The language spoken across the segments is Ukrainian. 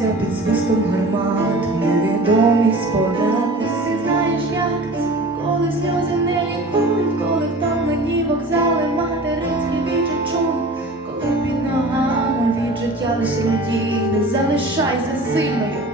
оглядатися під свистом гармат, невідомість податись. Ти знаєш, як коли сльози не лікують, коли втомлені вокзали, материнські відчуття, коли під ногами від життя лише руїни, залишайся сильною.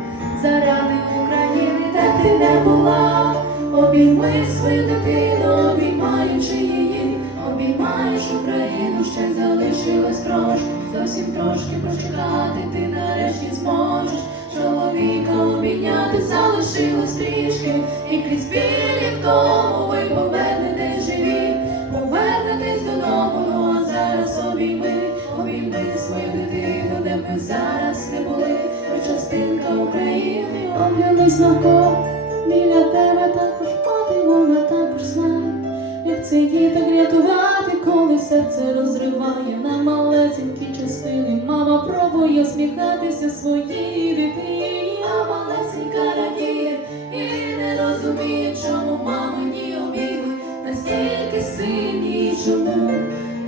Заради України, де ти не була, обійми свою дитину, обіймаючи її, обіймаєш Україну, ще залишилось трошки, зовсім трошки почекати, ти нарешті зможеш чоловіка обійняти, залишилось трішки, і крізь білі вдому ви повернетесь живі, повернетесь додому, ну а зараз обійми, обійми свою дитину, де ми зараз не були, ви частинка України, оглянись навколо, біля тебе також мати, серце розриває на малесенькі частини. Мама пробує сміхатися своїй дитині, а малесенька радіє і не розуміє, чому мамині обійми настільки сильні, і чому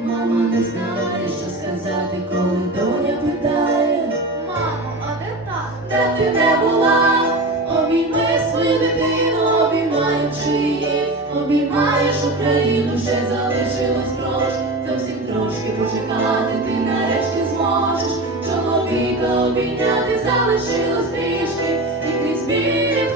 мама не знає, що сказати, коли доня питає. Мамо, а де тато? Де ти не була? Обійми свою дитину, обіймаючи її, обіймаєш Україну, ще залишилось трошки, зовсім трошки почекати, ти нарешті зможеш. Чоловіка обійняти, залишилось трішки, і крізь білі